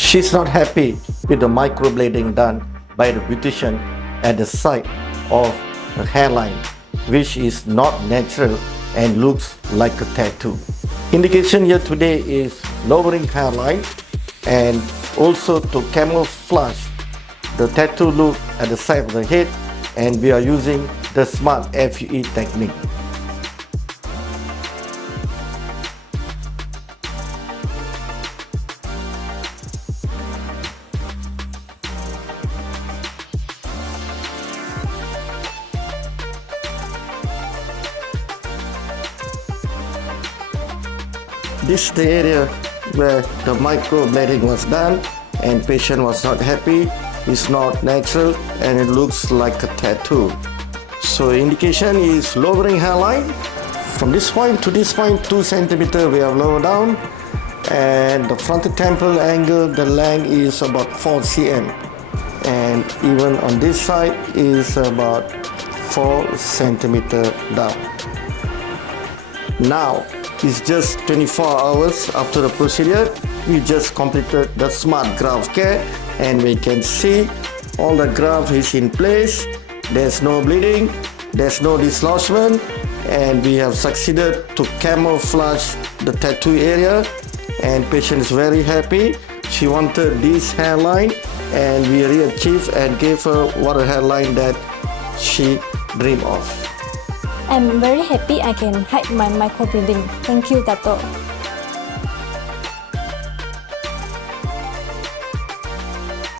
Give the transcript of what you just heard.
She's not happy with the microblading done by the beautician at the side of her hairline, which is not natural and looks like a tattoo. Indication here today is lowering hairline and also to camouflage the tattoo look at the side of the head, and we are using the SMART FUE technique. This is the area where the microblading was done and patient was not happy. It's not natural and it looks like a tattoo. So indication is lowering hairline. From this point to this point, 2 cm we have lowered down, and the frontal temple angle, the length is about 4 cm, and even on this side is about 4 cm down. Now it's just 24 hours after the procedure. We just completed the SMART Graft Care, and we can see all the graft is in place. There's no bleeding, there's no dislodgement, and we have succeeded to camouflage the tattoo area, and patient is very happy. She wanted this hairline and we re-achieved and gave her what a hairline that she dreamed of. I'm very happy I can hide my microblading. Thank you, Dato.